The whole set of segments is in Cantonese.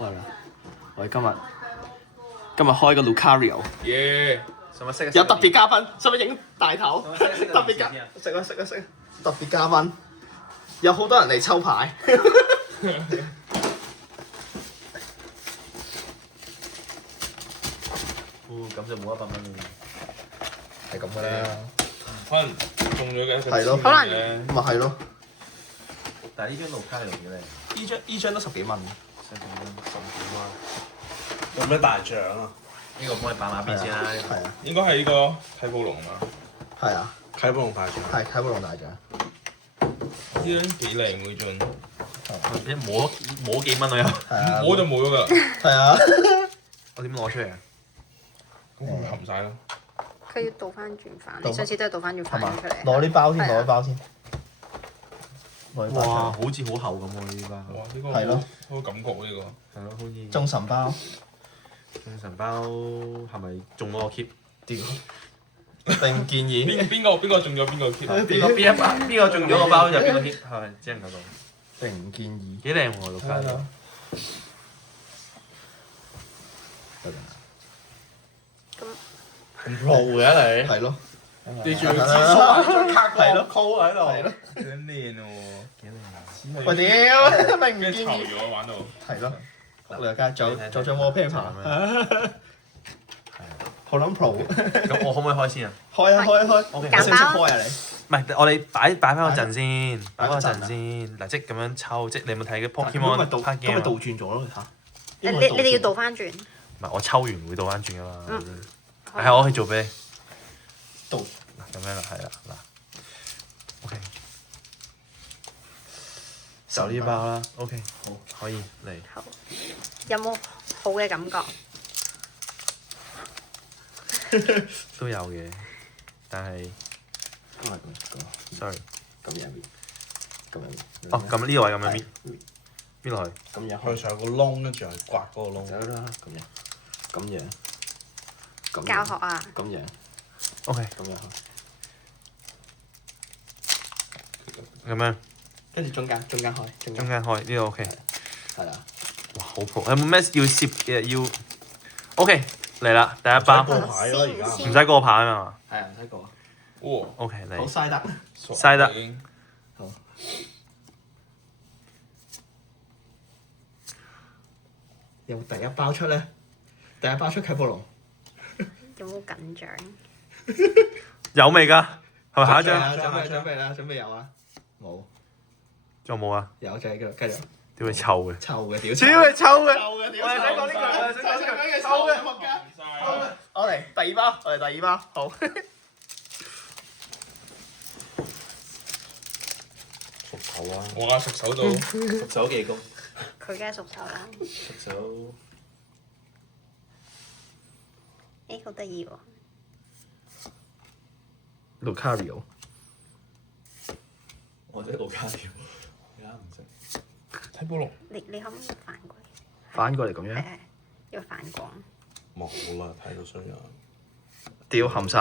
開啦！我哋今日開個 Lucario，耶！有特別嘉賓，使唔使影大頭？特別嘉食啊！特別嘉賓，有好多人嚟抽牌。咁就冇100蚊啦，係咁噶啦。可能中咗嘅係咯，可能咪係咯。但係呢張路卡又幾靚，呢張都10幾蚊。10幾蚊，10幾蚊。有咩大獎啊？呢個幫你擺埋邊先啦。係啊，應該係呢個睇暴龍嘛？係啊，啟寶龍大獎。係睇寶龍大獎。呢張幾靚喎呢一摸幾蚊啊又。係啊張，，摸就冇咗㗎啦，係啊。我點攞出嚟啊？咁咪含晒咯。佢要倒翻轉反，你上次都係倒翻轉係嘛反咗出嚟。攞啲包先，係啊攞啲包先。攞啲包哇，出好似好厚咁喎呢包。哇！呢個係咯好有感覺喎呢個。係咯，好似嚟。眾神包，眾神包係咪中咗個 keep？屌！並唔建議。邊個中咗邊個 keep？邊個中咗個包就邊個 keep，係咪只能夠講？並唔建議。幾靚喎，盧卡。唔 pro 嘅你，係咯。你仲要支數埋張卡係咯 call 喺度。係咯。幾靚喎！幾靚啊！喂屌！並唔跟建議。住巢咗玩到。係咯。兩家做咗 wallpaper。好撚 pro。咁我可唔可以開先啊？開啊開啊開。 OK 你識唔識開啊你？唔係，我哋擺翻個陣先，擺翻個陣擺個陣啊先。嗱，即係咁樣抽，即係你有冇睇嘅咁咪 Pokemon 倒 card 咁咪 game 倒啊？轉咗咯嚇。你哋要倒翻轉。唔係，我抽完會倒翻轉噶嘛。嗯係我可以做俾你。倒嗱咁樣啦，係啦，嗱，OK，就呢包啦，OK，好，可以嚟。好，有冇好嘅感覺？都有嘅，但係，sorry，咁樣咁樣。哦，咁呢個位咁樣搣搣落去，咁樣佢上有個窿，跟住係刮嗰個窿。走啦，咁樣。教學啊！咁樣。 OK，咁樣。咁樣跟住中間開，中間開呢個 OK，係啊。哇，好 pro，有冇咩要攝嘅要？OK，嚟啦，第一包，過牌咯而家唔使過牌啊嘛係啊，唔使過。哇！ ，OK 嚟，好嘥得。嘥得已經好。有冇第一包出咧？第一包出啟寶龍。有冇緊張？有未㗎？係咪下一張？準備啦，準備有啊。冇。仲有冇啊？有就係繼續。屌你臭嘅！臭嘅屌！屌你臭嘅！臭嘅屌！我哋想講呢句，我哋想講呢句，臭嘅仆街。我嚟第二包，好。熟手啊！哇！熟手到熟手技工。佢梗係熟手啦。熟手。誒，好得意喎！ Lucario。我哋路卡條，而家唔識。睇暴龍。你可唔可以反過嚟？反過嚟咁樣。係，要反光。冇啦，睇到衰人。屌含晒，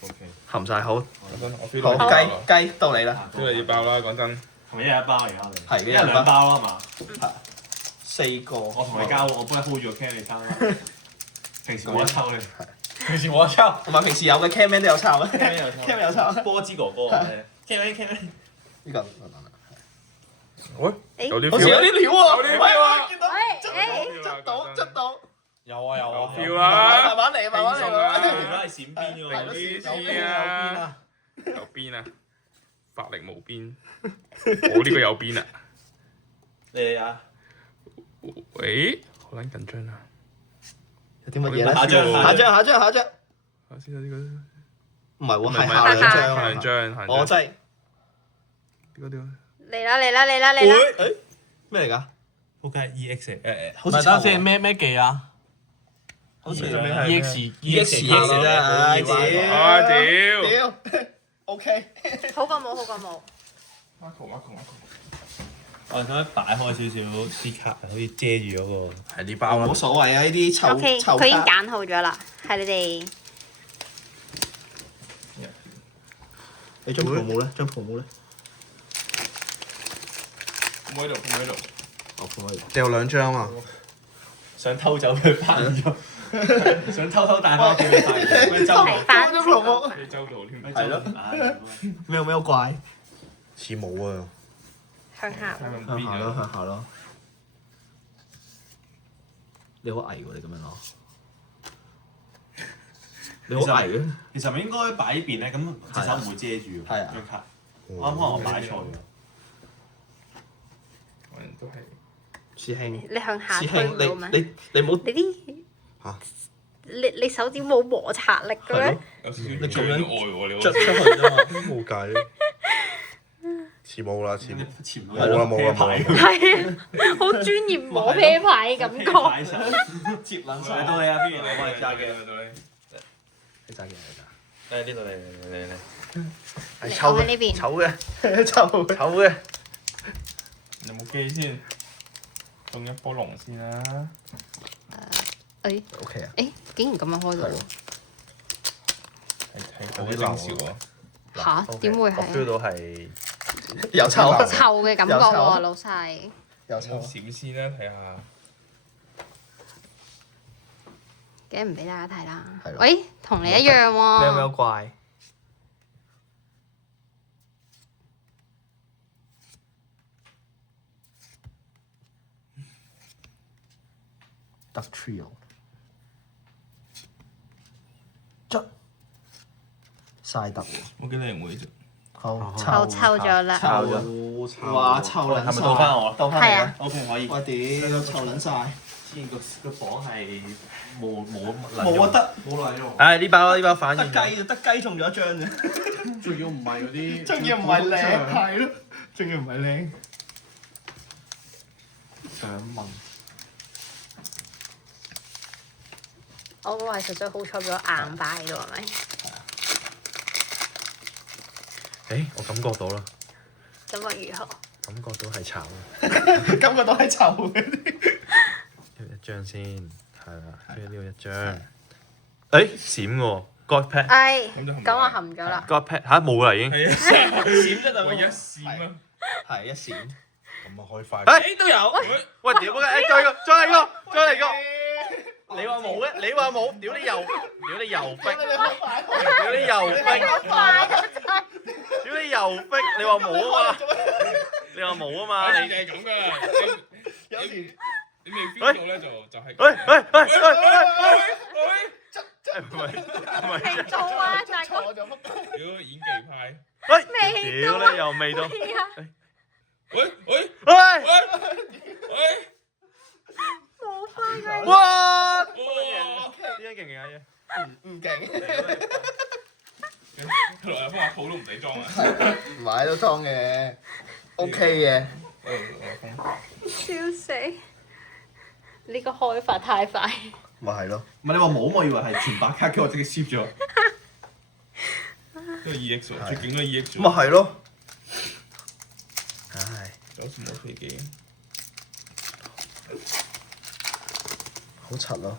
OK。含晒好。講真，我 feel 好到要爆啦雞到你啦。 feel 到要爆啦！講真，係咪一人一包而家我哋？係一人兩包啦嘛。 4個。我同你交，我幫你 hold 住個 can 你抽啦。平時冇得抽你。平時冇得抽。同埋平時有嘅 Camman 都有抄啊。 Can 有抽。 Camman 有抄。波之哥哥啊！Can。呢個。喂，誒有啲好似有 feel 啲料喎。有啲 feel 啊見到喂捽到。有啊有啊。 feel 啦！慢慢嚟，慢慢嚟。而家係閃邊㗎係咯喎。啲有邊先啊！啊？有邊啊？法力無邊，我呢個有邊啊！你啊！喂，好撚緊張啊！有啲乜嘢咧？下張下張。頭先有呢個唔係喎，唔係係下兩張啊。下兩張，我真係點解？嚟啦！誒咩嚟㗎？仆街 EX 誒好似抽喎咩技啊？好似咩係 EX 嘅啫，唉啊屌屌，OK。好過冇。 Marco，我想擺開少少啲卡，可以遮住嗰個。係呢包冇所謂啊！呢啲臭 OK，臭佢已經卡。揀好咗啦，係你哋你張 promo 咧？張 promo 咧？唔喺度，我可以。掉兩張啊！想偷走佢發現咗，想偷偷帶翻俾你發現，咩周係翻咗個幕你周到添，係咯咯，沒有怪？似冇啊！向下。睇下向下咯，邊啊？向下咯。你好危喎！你咁樣攞。你好危嘅。其實咪應該擺呢邊咧，咁隻手唔會遮住係啊張卡。啱可能我擺錯咗。可能都係。師兄，你向下師兄，推唔到咩？你冇你啲嚇你手指冇摩擦力嘅咩？有少少你咁樣障礙喎，你捽出去啫嘛。冇計，似冇啦，似冇。潛冇啦冇啦冇啦係啊，好專業摸啤牌嘅感覺。牌手，接撚嚟到你啊，邊我幫你揸嘅。到你。你揸嘅，誒呢度嚟，係嚟臭嘅，我喺呢邊醜嘅，你揸嘅。醜嘅。有冇機先？中一波龍先啦。誒 O K 啊。誒，竟然咁樣開到喎！係好徵兆喎。嚇？點會我 feel 係到係又臭啊！臭嘅感覺有臭喎，老細？又臭。閃先啦，睇下。梗係唔俾大家睇啦係。咯喂，同你一樣喎。你有冇怪？Duck Trio。捽。晒得喎。我見你唔會啫。好抽咗啦。抽咗。哇！臭撚晒。係咪到返我？到翻係啊。 O K 可以。我屌，臭撚晒。之前個房係冇冇啊得，冇嚟用。唉呢包反得應雞得雞中咗一張啫，仲要唔係嗰啲，仲要唔係靚，係咯，仲要唔係靚。想問，我嗰個係純粹好彩俾我硬擺喺度係咪？誒我感覺到啦，咁啊如何？感覺到係炒嘅。感覺到係臭嘅啲。一張先，係啦，跟住呢個一張。誒閃喎 God pad 唉，咁就含咁我含咗啦。 God pad 嚇冇啦已經。係啊，閃啫，我一閃啊！係一閃。咁啊開快。誒都有。喂屌嘅，誒再嚟個，再嚟個。你話冇嘅，你話冇，屌你又逼，屌你又逼，屌你又逼，你話冇啊嘛，你話冇啊嘛，你。就係咁噶，有時你未 feel 到咧就係。喂，係做啊，大哥。錯咗乜？屌演技派。喂，未到啊屌你又未到，係啊，喂，喂，冇翻佢。哇！哇！呢張勁唔勁啊？唔勁，來日方話肚都唔使裝啊！唔買都裝嘅，OK 嘅。笑死！呢個開發太快。咪係咯，唔係你話冇，我以為係全白卡，跟住我即刻攝咗。都係 EX 喎，最勁都係 EX 咪喎。係咯。唉，有時冇飛機。好柒咯。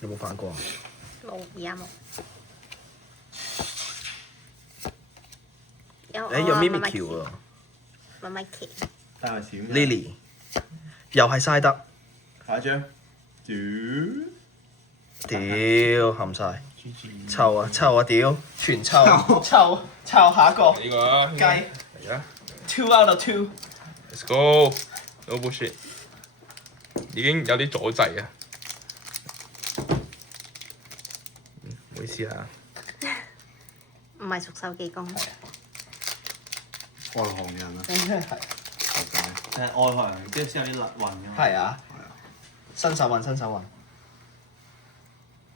有冇反過啊？冇，而家冇。有誒有 Mimikyu 啊乜乜奇？但係閃。 ，Lily，又係嘥得，下一張。屌冚晒，臭啊屌，全臭，臭下一個呢個啊，雞嚟啊 ，2 out of 2， ！Let's go！No bullshit，已經有啲阻滯啊！唔好意思啊，唔係熟手技工。外行人啊，應該係誒外行人即係先有啲甩運㗎嘛。係啊，新手運，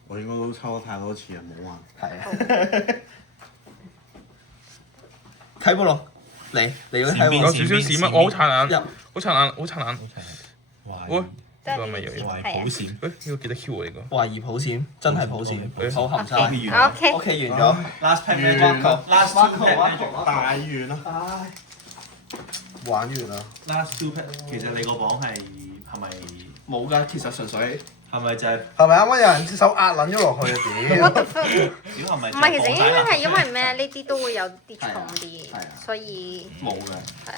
我應該都抽咗太多次啊，冇運。係啊。睇部落，你要睇部有少少閃啊！我好撐眼，入好撐眼，好撐眼。喂，即係呢個係咪有嘢？懷係啊抱閃。誒，呢個幾多 Q 啊？呢個懷疑普閃，真係普閃，誒好含晒。 OK。 OK 完咗。 Last pack 咩完？Last two pack 咩？大完啦，唉，玩完啦。 Last two pack，其實你個榜係咪？冇㗎，其實純粹係咪就係係咪啱啱有人隻手壓撚咗落去啊？屌！屌係咪？唔係，其實應該係因為咩？呢啲都會有啲重啲係啊，所以冇嘅，係啊，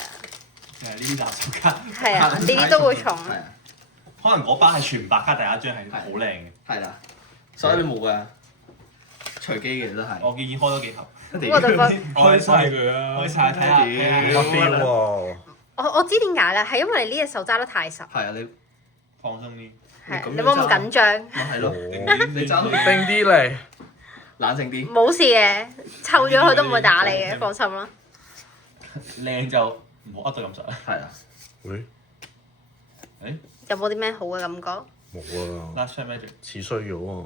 就係呢啲垃圾卡。係啊，呢啲都會重。係啊，可能嗰包係全白卡第一張係好靚嘅，係啦，所以你冇嘅，隨機嘅都係。我建議開多幾頭，我就覺開晒佢啊！開晒睇下睇下。個 feel 喎。我知點解啦，係因為你呢隻手揸得太實，係啊，你放鬆啲。係咁樣你冇咁緊張，咪係咯，你揸到定啲嚟。冷靜啲。冇事嘅，湊咗佢都唔會打你嘅，放心啦。靚就唔好噏到咁實。係啊，喂，有冇啲咩好嘅感覺？冇啊， Last Chat Magic 似衰咗喎。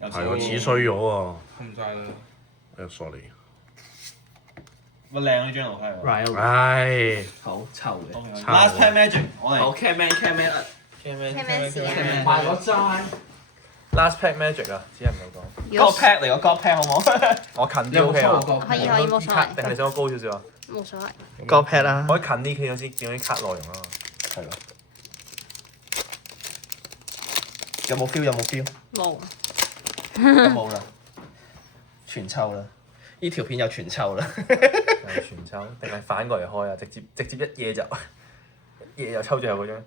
有係喎，似衰咗喎。唔晒啦。sorry。乜靚呢張樓梯喎 Ryan 唉，好臭嘅。 ？Last Chat Magic 我好嚟。 ，Camman 啊 Camman 事啊賣咗齋。 Last pack magic 啊，只能夠講。嗰個 pack 嚟，個 pack 好唔好？我近啲 OK 啊。可以冇所謂，定係你想我高少少啊？冇所謂。個 pack 啦。可以近啲傾咗先，見到啲卡內容啊。係咯。有冇 feel？有冇 feel？冇。都冇啦，全抽啦！呢條片有全抽啦。係全抽定係反過嚟開啊？直接一嘢就一嘢就抽最後嗰張。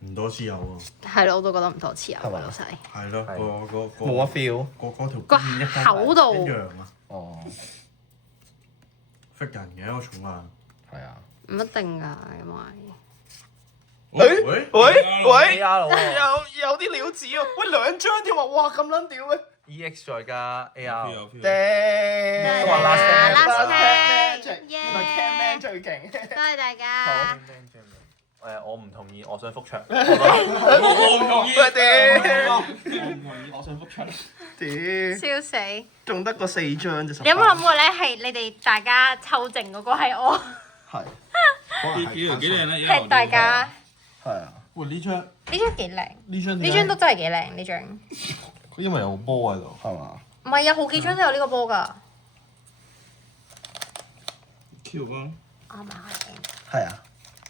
唔多豉油喎，係咯，我都覺得唔多似啊，係嘛老細。係咯，個冇乜 feel。嗰條個邊一間口度一樣啊，哦， fit 人嘅一個重量。係啊。唔一定㗎，因為誒喂，喂 AR 喎有啲料子喎！喂，兩張添喎！哇，咁撚屌嘅！ ，EX 再加 AR。有 feel。叮！都話 last pack last pack， magic，耶原來 Camman 最勁。多謝大家。我唔同意，我想復場。我唔同意。喂屌！我唔同意，我想復出。屌！笑死！你仲得個4張啫。有冇諗過咧？係你哋大家湊剩嗰個係我，係幾靚咧？係大家。係啊。喂呢張呢張幾靚，呢張呢張都真係幾靚呢張。佢因為有波喺度。係嘛？唔係啊，好幾張都有呢個波㗎。 Q 啊！啱啊，係啊。